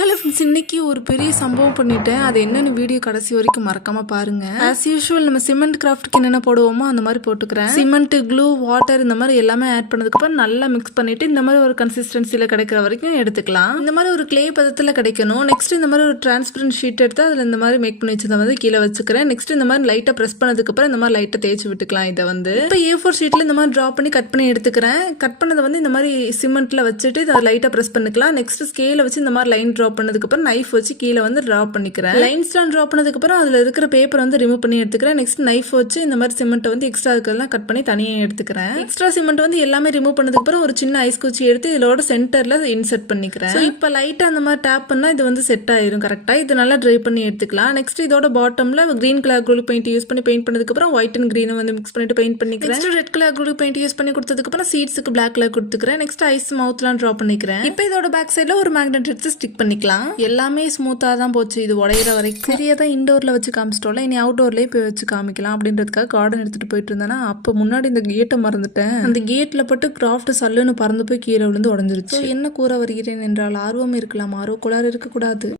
Hello friends, இன்னைக்கு ஒரு பெரிய சம்பவம் பண்ணிட்டேன். அது என்னென்னு வீடியோ கடைசி வரைக்கும் மறக்காம பாருங்க. ஆஸ் யூஷுவல் நம்ம சிமெண்ட் கிராஃப்ட்க்கு என்னென்ன போடுவோமோ அந்த மாதிரி போட்டுக்கிறேன். சிமெண்ட், க்ளூ, வாட்டர் இந்த மாதிரி எல்லாமே ஆட் பண்ணதுக்கப்புறம் நல்லா மிக்ஸ் பண்ணிட்டு இந்த மாதிரி ஒரு கன்சிஸ்டன்சியில் கிடைக்கிற வரைக்கும் எடுத்துக்கலாம். இந்த மாதிரி ஒரு கிளே பதத்தில் கிடைக்கணும். நெக்ஸ்ட் இந்த மாதிரி ஒரு டிரான்ஸ்பரண்ட் ஷீட் எடுத்து அதில் இந்த மாதிரி மேக் பண்ணி வச்சதை வந்து கீழே வச்சுக்கிறேன். நெக்ஸ்ட் இந்த மாதிரி லைட்டாக ப்ரெஸ் பண்ணதுக்கப்புறம் இந்த மாதிரி லைட்டாக தேய்ச்சி விட்டுக்கலாம். இதை வந்து இப்போ A4 ஷீட்டில் இந்த மாதிரி ட்ரா பண்ணி கட் பண்ணி எடுத்துக்கிறேன். கட் பண்ணதை வந்து இந்த மாதிரி சிமெண்ட்டில் வச்சுட்டு இதை லைட்டாக ப்ரெஸ் பண்ணிக்கலாம். நெக்ஸ்ட் ஸ்கேலை வச்சு இந்த மாதிரி லைன் ட்ரா பண்ணதுக்கப்புறம் நைஃப் வச்சு கீழே வந்து ட்ரா பண்ணிக்கிறேன். லைன்ஸ் தான் ட்ரா பண்ணதுக்கப்புறம் அதில் இருக்கிற பேப்பர் வந்து ரிமூவ் பண்ணி எடுத்துக்கிறேன். நெக்ஸ்ட் நைஃப் வச்சு இந்த மாதிரி சிமெண்ட்டை வந்து எக்ஸ்ட்ரா இருக்கிறதெல்லாம் கட் பண்ணி தனியாக எடுத்துக்கிறேன். எக்ஸ்ட்ரா சிமெண்ட் வந்து எல்லாமே ரிமூவ் பண்ணதுக்கப்புறம் ஒரு சின்ன ஐஸ் குச்சி எடுத்து இதோட சென்டரில் இன்செர்ட் பண்ணிக்கிறேன். ஸோ இப்போ லைட்டாக அந்த மாதிரி டேப் பண்ணால் இது வந்து செட் ஆயிரும் கரெக்டாக. இது நல்லா ட்ரை பண்ணி எடுத்துக்கலாம். நெக்ஸ்ட் இதோட பாட்டமில் green colour glue paint use பண்ணி பெயிண்ட் பண்ணதுக்கப்புறம் ஒயிட் அண்ட் கிரீனை வந்து மிக்ஸ் பண்ணிட்டு பெயிண்ட் பண்ணிக்கிறேன். Next red colour glue paint use பண்ணி கொடுத்ததுக்கப்புறம் சீட்ஸுக்கு பிளாக் கலர் கொடுத்துக்கிறேன். நெக்ஸ்ட் ஐஸ் மவுத்லாம் ட்ரா பண்ணிக்கிறேன். இப்போ இதோட பேக் சைடில் ஒரு மேக்னெட் எடுத்து ஸ்டிக் பண்ணிக்கலாம். எல்லாமே ஸ்மூத்தாக தான் போச்சு இது உடையிற வரைக்கும். சரியா தான் இண்டோரில் வச்சு காமிச்சிட்டோம்ல, இனி அவுட்டோர்லேயே போய் வச்சு காமிக்கலாம் அப்படின்றதுக்காக கார்டன் எடுத்துகிட்டு போயிட்டு இருந்தேன்னா அப்போ முன்னாடி இந்த கேட்டை மறந்துட்டேன். அந்த கேட்டில் பட்டு கிராஃப்ட் சல்லுன்னு பறந்து போய் கீழே விழுந்து உடஞ்சிருச்சு. என்ன கூற வருகிறேன் என்றால் ஆர்வம் இருக்கலாம், ஆர்வ கோளாறு இருக்கக்கூடாது.